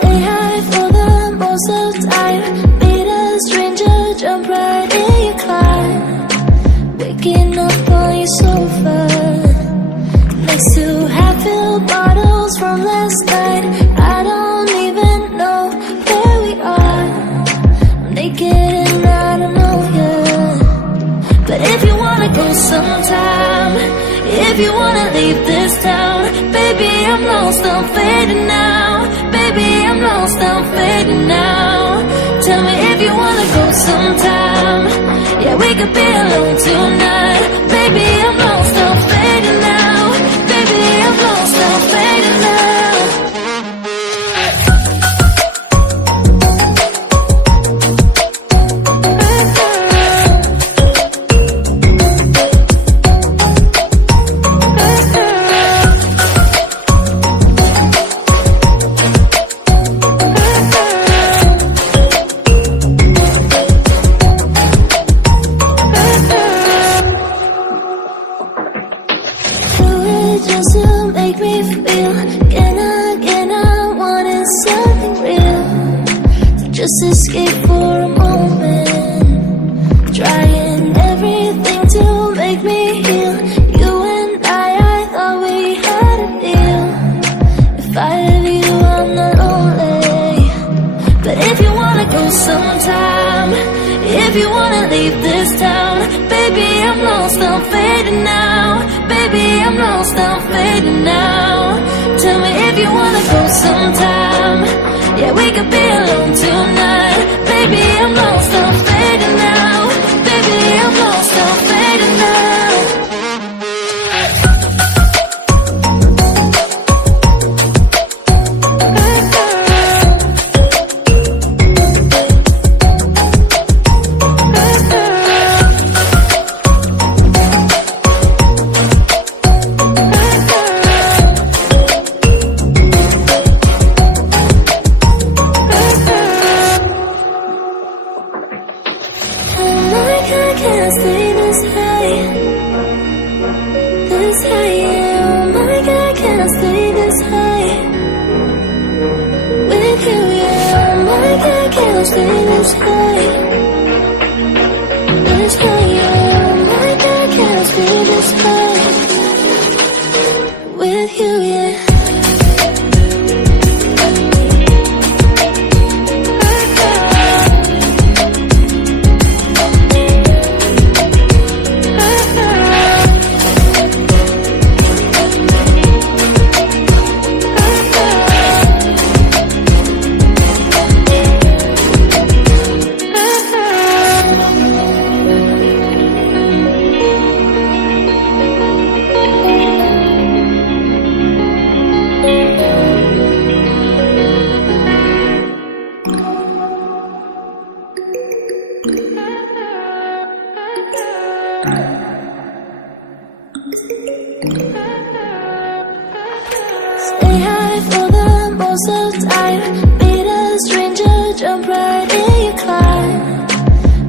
Stay high for the most of the time. Meet a stranger, jump right in your car. Waking up on your sofa next to half-filled bottles from last night. I don't even know where we are. I'm naked and I don't know you. But if you wanna go sometime, if you wanna leave this town, baby, I'm lost, I'm fading now. Baby, I'm lost, I'm fading now. Tell me if you wanna go sometime. Yeah, we could be alone tonight. Baby, I'm lost, I'm fading now. Baby, I'm lost, I'm fading now. Just to make me feel, can I wanted something real. So just escape for a moment, trying everything to make me heal. You and I thought we had a deal. If I have you, I'm not lonely. But if you wanna go sometime, if you wanna leave this town, baby, I'm lost, I'm fading now. Baby, I'm lost, I'm fading now. Tell me if you wanna go sometime. Yeah, we could be alone tonight. Baby, I'm lost, I'm fading now. Baby, I'm lost, I'm fading now. I can't stay this high, yeah. Oh my God, I can't stay this high with you, yeah. Oh my God, I can't stay this high, yeah. Oh my God, I can't stay this high with you, yeah. Stay high for the most of the time. Meet a stranger, jump right in your car.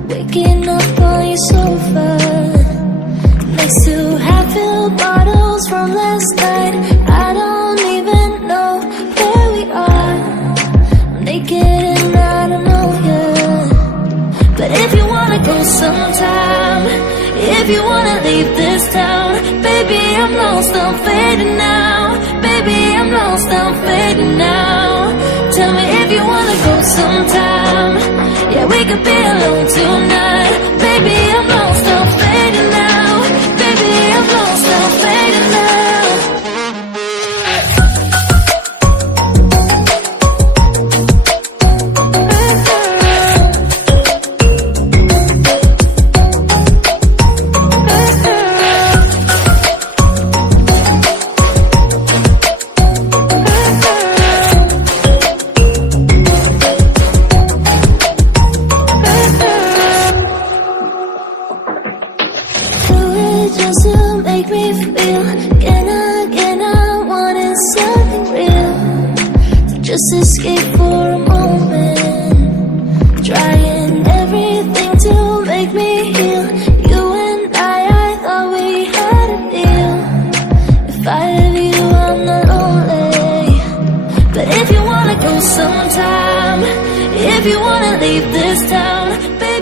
Waking up on your sofa next to half-filled bottles from last night. I don't even know where we are. I'm naked and I don't know you. But if you wanna go sometime, if you wanna leave this town, baby, I'm lost, I'm fading now. Baby, I'm lost, I'm fading now. Tell me if you wanna go sometime. Yeah, we could be alone tonight. Baby, I'm lost, I'm fading now. Baby, I'm lost, I'm fading now. Just to make me feel, can I wanted something real. So just escape for a moment, trying everything to make me heal. You and I thought we had a deal. If I have you, I'm not lonely. But if you wanna go somewhere, if you wanna leave this town, baby.